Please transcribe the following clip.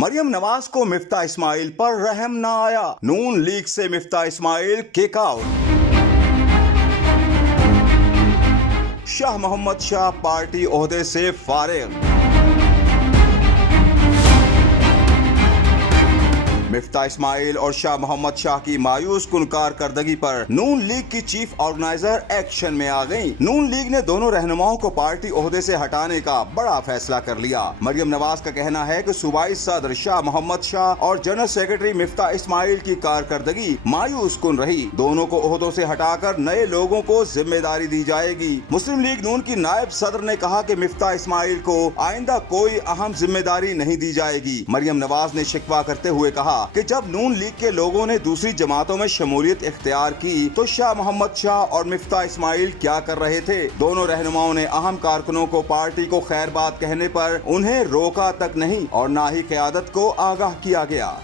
مریم نواز کو مفتاح اسماعیل پر رحم نہ آیا، نون لیگ سے مفتاح اسماعیل کک آؤٹ۔ شاہ محمد شاہ پارٹی عہدے سے فارغ۔ مفتاح اسماعیل اور شاہ محمد شاہ کی مایوس کن کارکردگی پر نون لیگ کی چیف آرگنائزر ایکشن میں آ گئیں۔ نون لیگ نے دونوں رہنماؤں کو پارٹی عہدے سے ہٹانے کا بڑا فیصلہ کر لیا۔ مریم نواز کا کہنا ہے کہ صوبائی صدر شاہ محمد شاہ اور جنرل سیکرٹری مفتاح اسماعیل کی کارکردگی مایوس کن رہی۔ دونوں کو عہدوں سے ہٹا کر نئے لوگوں کو ذمہ داری دی جائے گی۔ مسلم لیگ نون کی نائب صدر نے کہا کہ مفتاح اسماعیل کو آئندہ کوئی اہم ذمہ داری نہیں دی جائے گی۔ مریم نواز نے شکوہ کرتے ہوئے کہا کہ جب نون لیگ کے لوگوں نے دوسری جماعتوں میں شمولیت اختیار کی تو شاہ محمد شاہ اور مفتاح اسماعیل کیا کر رہے تھے؟ دونوں رہنماؤں نے اہم کارکنوں کو پارٹی کو خیر بات کہنے پر انہیں روکا تک نہیں اور نہ ہی قیادت کو آگاہ کیا گیا۔